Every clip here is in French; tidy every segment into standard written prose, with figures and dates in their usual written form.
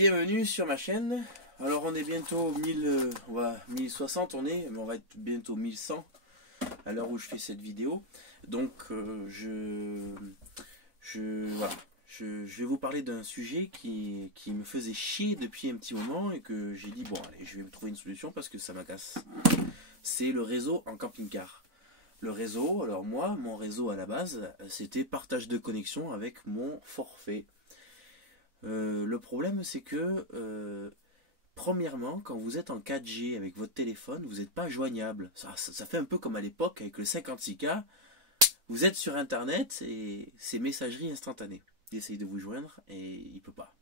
Bienvenue sur ma chaîne. Alors on est bientôt 1060 mais on va être bientôt 1100 à l'heure où je fais cette vidéo. Donc voilà, je vais vous parler d'un sujet qui me faisait chier depuis un petit moment et que j'ai dit bon allez, je vais trouver une solution parce que ça m'agace. C'est le réseau en camping-car. Le réseau, alors moi, mon réseau à la base, c'était partage de connexion avec mon forfait. Le problème c'est que premièrement, quand vous êtes en 4G avec votre téléphone, vous n'êtes pas joignable. Ça fait un peu comme à l'époque avec le 56K. Vous êtes sur internet et c'est messagerie instantanée. Il essaye de vous joindre et il ne peut pas.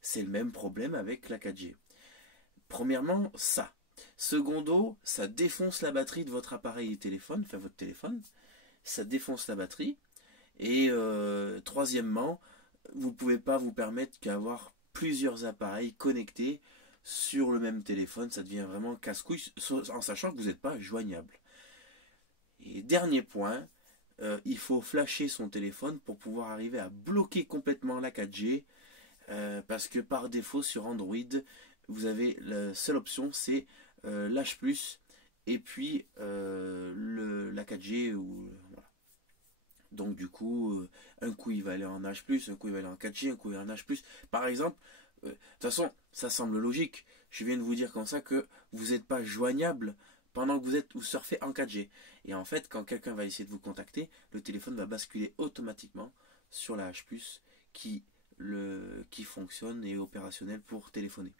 C'est le même problème avec la 4G. Premièrement, ça. Secondo, ça défonce la batterie de votre appareil téléphone, enfin votre téléphone. Ça défonce la batterie. Et troisièmement, vous ne pouvez pas vous permettre qu'avoir plusieurs appareils connectés sur le même téléphone. Ça devient vraiment casse-couille en sachant que vous n'êtes pas joignable. Et dernier point, il faut flasher son téléphone pour pouvoir arriver à bloquer complètement la 4G. Parce que par défaut sur Android, vous avez la seule option, c'est l'H+, et puis la 4G. Voilà. Donc du coup, un coup il va aller en H+, un coup il va aller en 4G, un coup il va aller en H+. Par exemple, de toute façon, ça semble logique. Je viens de vous dire comme ça que vous n'êtes pas joignable pendant que vous surfez en 4G. Et en fait, quand quelqu'un va essayer de vous contacter, le téléphone va basculer automatiquement sur la H+, qui fonctionne et est opérationnel pour téléphoner.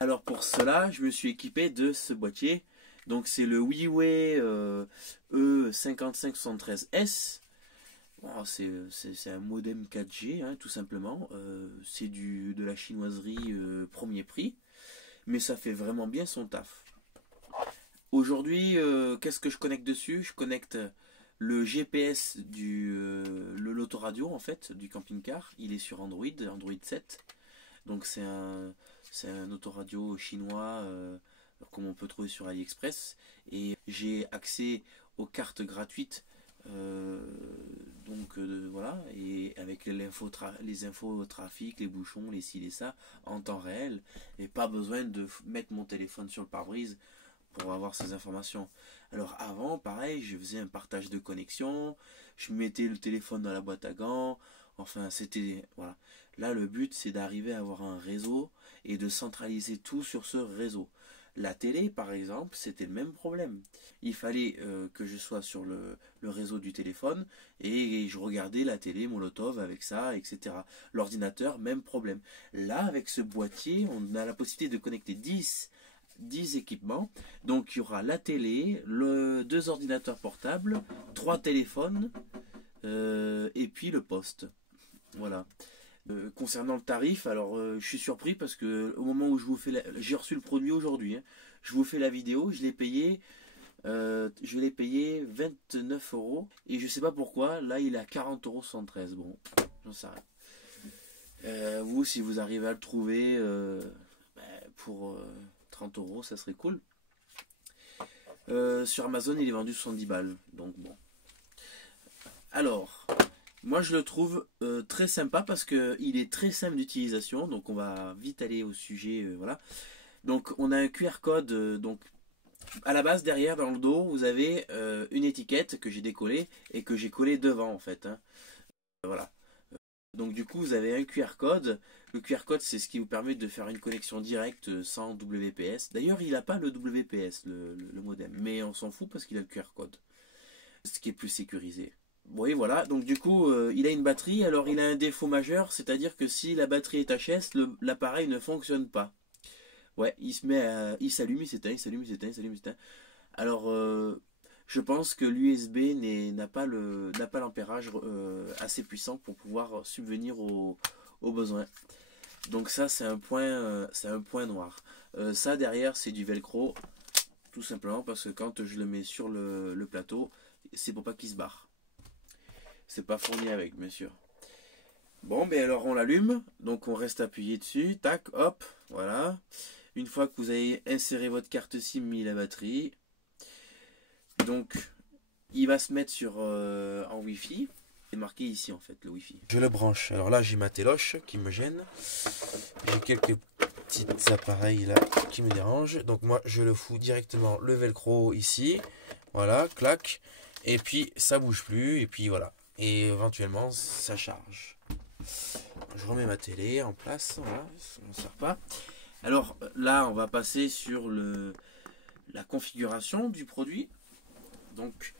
Alors pour cela, je me suis équipé de ce boîtier. Donc c'est le Huawei E5573S. Bon, c'est un modem 4G, hein, tout simplement. C'est de la chinoiserie premier prix. Mais ça fait vraiment bien son taf. Aujourd'hui, qu'est-ce que je connecte dessus? Je connecte le GPS l'autoradio en fait du camping-car. Il est sur Android 7. Donc c'est un autoradio chinois comme on peut trouver sur AliExpress. Et j'ai accès aux cartes gratuites. Voilà, et avec les infos trafic, les bouchons, les ci, les ça, en temps réel. Et pas besoin de mettre mon téléphone sur le pare-brise pour avoir ces informations. Alors avant, pareil, je faisais un partage de connexion, je mettais le téléphone dans la boîte à gants, enfin c'était, voilà. Là le but c'est d'arriver à avoir un réseau et de centraliser tout sur ce réseau. La télé par exemple, c'était le même problème. Il fallait que je sois sur le réseau du téléphone et je regardais la télé Molotov avec ça, etc. L'ordinateur, même problème. Là avec ce boîtier, on a la possibilité de connecter 10 équipements. Donc il y aura la télé, 2 ordinateurs portables, 3 téléphones et puis le poste. Voilà. Concernant le tarif, alors je suis surpris parce que au moment où je vous fais j'ai reçu le produit aujourd'hui, hein. Je vous fais la vidéo, je l'ai payé 29 € et je sais pas pourquoi là il est à 40,73 €. Bon, j'en sais rien. Vous, si vous arrivez à le trouver pour 30 €, ça serait cool. Sur Amazon il est vendu 70 balles, donc bon. Alors moi je le trouve très sympa parce que il est très simple d'utilisation, donc on va vite aller au sujet, voilà. Donc on a un QR code, donc à la base derrière dans le dos vous avez une étiquette que j'ai décollée et que j'ai collée devant en fait, hein. Voilà. Donc du coup vous avez un QR code. Le QR code c'est ce qui vous permet de faire une connexion directe sans WPS. D'ailleurs il n'a pas le WPS le modem, mais on s'en fout parce qu'il a le QR code. Ce qui est plus sécurisé. Oui voilà, donc du coup il a une batterie, alors il a un défaut majeur, c'est-à-dire que si la batterie est HS, l'appareil ne fonctionne pas. Ouais, il s'allume, il s'éteint, il s'allume, il s'éteint, il s'allume, il s'éteint. Alors je pense que l'USB n'a pas l'ampérage assez puissant pour pouvoir subvenir aux besoins. Donc ça c'est un point noir. Ça derrière c'est du velcro, tout simplement parce que quand je le mets sur le plateau, c'est pour pas qu'il se barre. C'est pas fourni avec, bien sûr. Bon, ben alors on l'allume, donc on reste appuyé dessus, tac, hop, voilà. Une fois que vous avez inséré votre carte SIM, mis la batterie, donc il va se mettre en Wi-Fi. C'est marqué ici en fait le Wi-Fi. Je le branche. Alors là j'ai ma téloche qui me gêne. J'ai quelques petits appareils là qui me dérangent. Donc moi je le fous directement le velcro ici. Voilà, clac. Et puis ça bouge plus. Et puis voilà. Et éventuellement ça charge. Je remets ma télé en place. Voilà, ça ne sert pas. Alors là on va passer sur la configuration du produit. Donc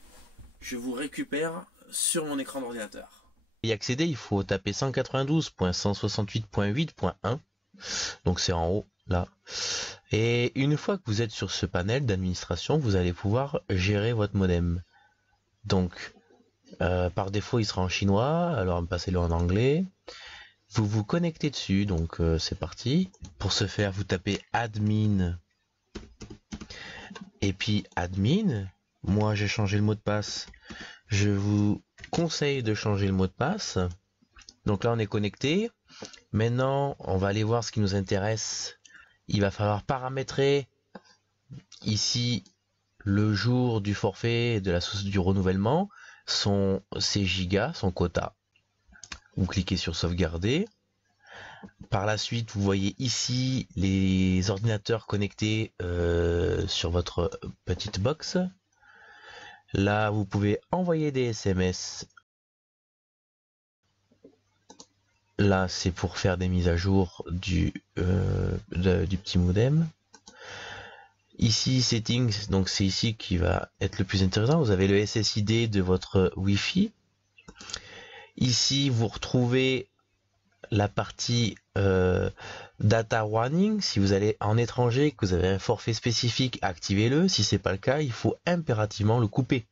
je vous récupère sur mon écran d'ordinateur. Pour y accéder, il faut taper 192.168.8.1. Donc c'est en haut, là. Et une fois que vous êtes sur ce panel d'administration, vous allez pouvoir gérer votre modem. Donc, par défaut, il sera en chinois, alors passez-le en anglais. Vous vous connectez dessus, donc c'est parti. Pour ce faire, vous tapez admin. Et puis admin, moi j'ai changé le mot de passe. Je vous conseille de changer le mot de passe. Donc là on est connecté. Maintenant on va aller voir ce qui nous intéresse. Il va falloir paramétrer ici le jour du forfait et de du renouvellement, ses gigas, son quota. Vous cliquez sur sauvegarder. Par la suite, vous voyez ici les ordinateurs connectés sur votre petite box. Là, vous pouvez envoyer des SMS. Là, c'est pour faire des mises à jour du petit modem. Ici, Settings, donc c'est ici qui va être le plus intéressant. Vous avez le SSID de votre Wi-Fi. Ici, vous retrouvez la partie data warning. Si vous allez en étranger, que vous avez un forfait spécifique, activez-le. Si c'est pas le cas, il faut impérativement le couper.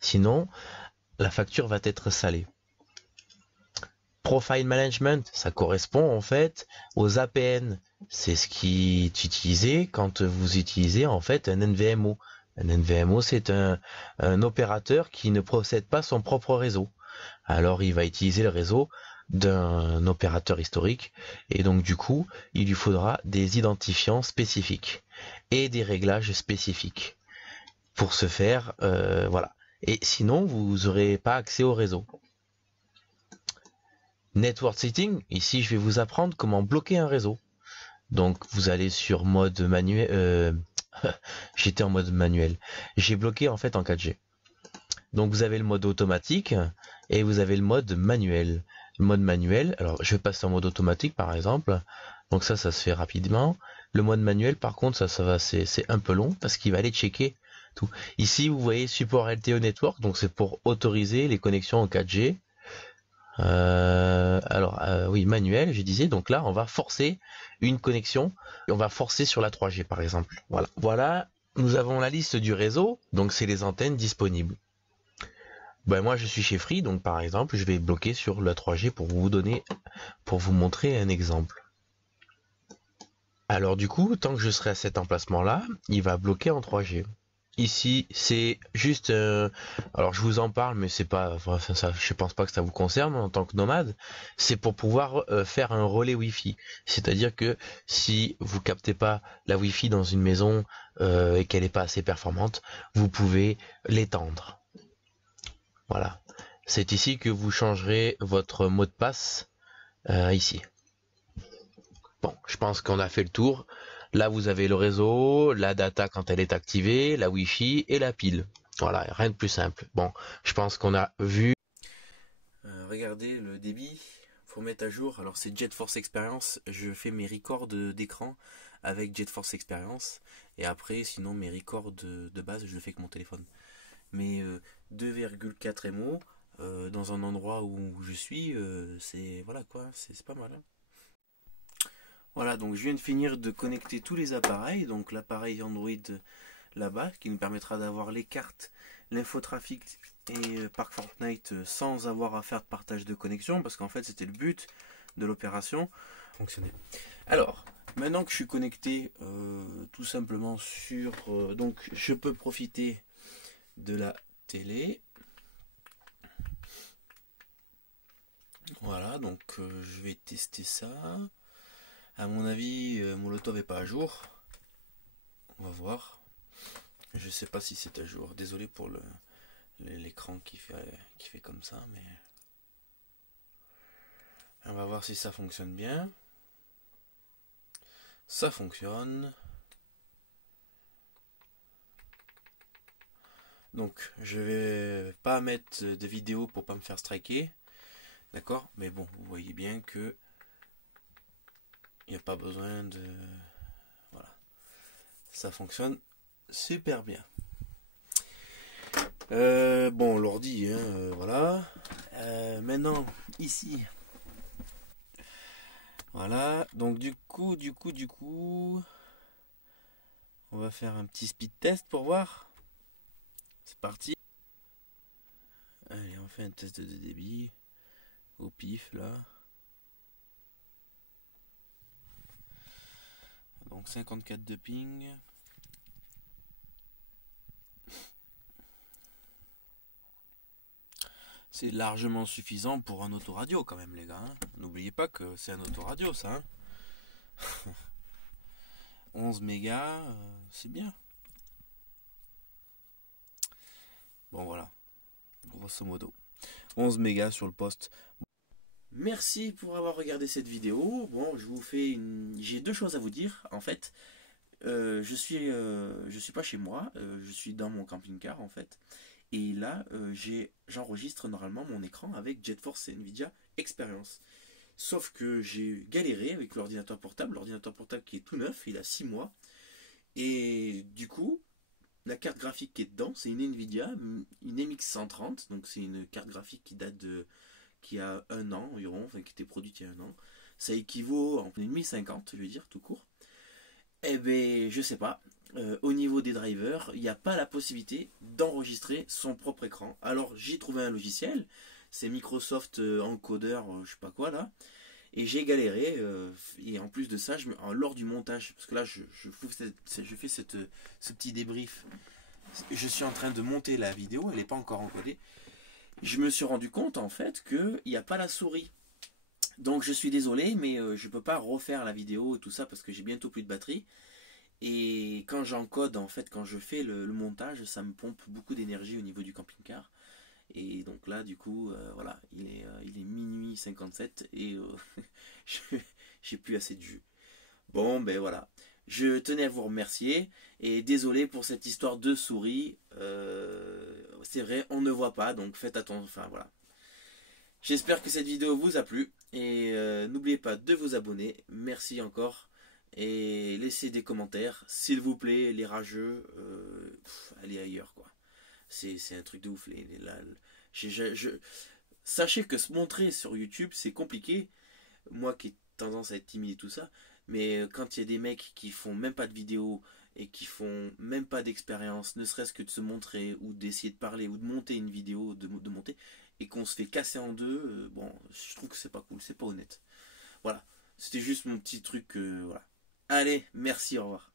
Sinon, la facture va être salée. Profile Management, ça correspond en fait aux APN. C'est ce qui est utilisé quand vous utilisez en fait un NVMo. Un NVMo, c'est un opérateur qui ne possède pas son propre réseau. Alors il va utiliser le réseau d'un opérateur historique et donc du coup il lui faudra des identifiants spécifiques et des réglages spécifiques pour ce faire. Voilà. Et sinon vous n'aurez pas accès au réseau. Network Setting, ici je vais vous apprendre comment bloquer un réseau. Donc vous allez sur mode manuel. J'étais en mode manuel. J'ai bloqué en fait en 4G. Donc vous avez le mode automatique et vous avez le mode manuel. Le mode manuel, alors je vais passer en mode automatique par exemple. Donc ça se fait rapidement. Le mode manuel par contre c'est un peu long parce qu'il va aller checker tout. Ici vous voyez support LTE network, donc c'est pour autoriser les connexions en 4G. Oui, manuel, je disais. Donc là, on va forcer une connexion. On va forcer sur la 3G, par exemple. Voilà. Nous avons la liste du réseau. Donc, c'est les antennes disponibles. Ben, moi, je suis chez Free. Donc, par exemple, je vais bloquer sur la 3G pour vous montrer un exemple. Alors, du coup, tant que je serai à cet emplacement-là, il va bloquer en 3G. Ici, c'est juste. Alors, je vous en parle, mais c'est pas. Enfin, ça, je pense pas que ça vous concerne en tant que nomade. C'est pour pouvoir faire un relais Wi-Fi. C'est-à-dire que si vous captez pas la Wi-Fi dans une maison et qu'elle n'est pas assez performante, vous pouvez l'étendre. Voilà. C'est ici que vous changerez votre mot de passe ici. Bon, je pense qu'on a fait le tour. Là, vous avez le réseau, la data quand elle est activée, la Wi-Fi et la pile. Voilà, rien de plus simple. Bon, je pense qu'on a vu. Regardez le débit, faut mettre à jour. Alors c'est JetForce Experience. Je fais mes records d'écran avec JetForce Experience. Et après, sinon mes records de base, je le fais avec mon téléphone. Mais 2,4 MO dans un endroit où je suis, c'est voilà quoi, c'est pas mal. Hein. Voilà, donc je viens de finir de connecter tous les appareils, donc l'appareil Android là-bas, qui nous permettra d'avoir les cartes, l'infotrafic et Parc Fortnite sans avoir à faire de partage de connexion, parce qu'en fait c'était le but de l'opération. Fonctionner. Alors, maintenant que je suis connecté tout simplement sur... donc je peux profiter de la télé. Voilà, donc je vais tester ça. À mon avis, mon loto n'est pas à jour. On va voir. Je sais pas si c'est à jour. Désolé pour l'écran qui fait comme ça, mais On va voir si ça fonctionne bien. Ça fonctionne. Donc je vais pas mettre de vidéo pour pas me faire striker. D'accord? Mais bon, vous voyez bien que il n'y a pas besoin de... Voilà. Ça fonctionne super bien. Bon, l'ordi, hein, voilà. Maintenant, ici. Voilà. Donc du coup, on va faire un petit speed test pour voir. C'est parti. Allez, on fait un test de débit. Au pif, là. Donc 54 de ping. C'est largement suffisant pour un autoradio quand même les gars. Hein. N'oubliez pas que c'est un autoradio ça. Hein. 11 mégas, c'est bien. Bon voilà, grosso modo. 11 mégas sur le poste. Merci pour avoir regardé cette vidéo. Bon, je vous fais j'ai deux choses à vous dire en fait. Je suis pas chez moi, je suis dans mon camping-car en fait. Et là, j'enregistre normalement mon écran avec GeForce Nvidia Experience. Sauf que j'ai galéré avec l'ordinateur portable qui est tout neuf, il a 6 mois. Et du coup, la carte graphique qui est dedans, c'est une Nvidia, une MX 130, donc c'est une carte graphique qui a un an environ, enfin qui était produite il y a un an. Ça équivaut en 1050, je veux dire, tout court. Eh ben, je sais pas. Au niveau des drivers, il n'y a pas la possibilité d'enregistrer son propre écran. Alors j'ai trouvé un logiciel, c'est Microsoft Encoder, je sais pas quoi là, et j'ai galéré. Et en plus de ça, lors du montage, parce que là je fais ce petit débrief, je suis en train de monter la vidéo, elle n'est pas encore encodée. Je me suis rendu compte en fait qu'il n'y a pas la souris. Donc je suis désolé, mais je peux pas refaire la vidéo et tout ça parce que j'ai bientôt plus de batterie. Et quand j'encode, en fait, quand je fais le montage, ça me pompe beaucoup d'énergie au niveau du camping-car. Et donc là, du coup, voilà, il est minuit 57 et j'ai plus assez de jus. Bon, ben voilà. Je tenais à vous remercier et désolé pour cette histoire de souris. C'est vrai, on ne voit pas, donc faites attention. Enfin voilà. J'espère que cette vidéo vous a plu et n'oubliez pas de vous abonner. Merci encore et laissez des commentaires, s'il vous plaît. Les rageux, allez ailleurs quoi. C'est un truc de ouf. Sachez que se montrer sur YouTube c'est compliqué. Moi qui ai tendance à être timide et tout ça, mais quand il y a des mecs qui font même pas de vidéo et qui font même pas d'expérience, ne serait-ce que de se montrer ou d'essayer de parler ou de monter une vidéo, de monter, et qu'on se fait casser en deux, bon, je trouve que c'est pas cool, c'est pas honnête. Voilà, c'était juste mon petit truc, voilà. Allez, merci, au revoir.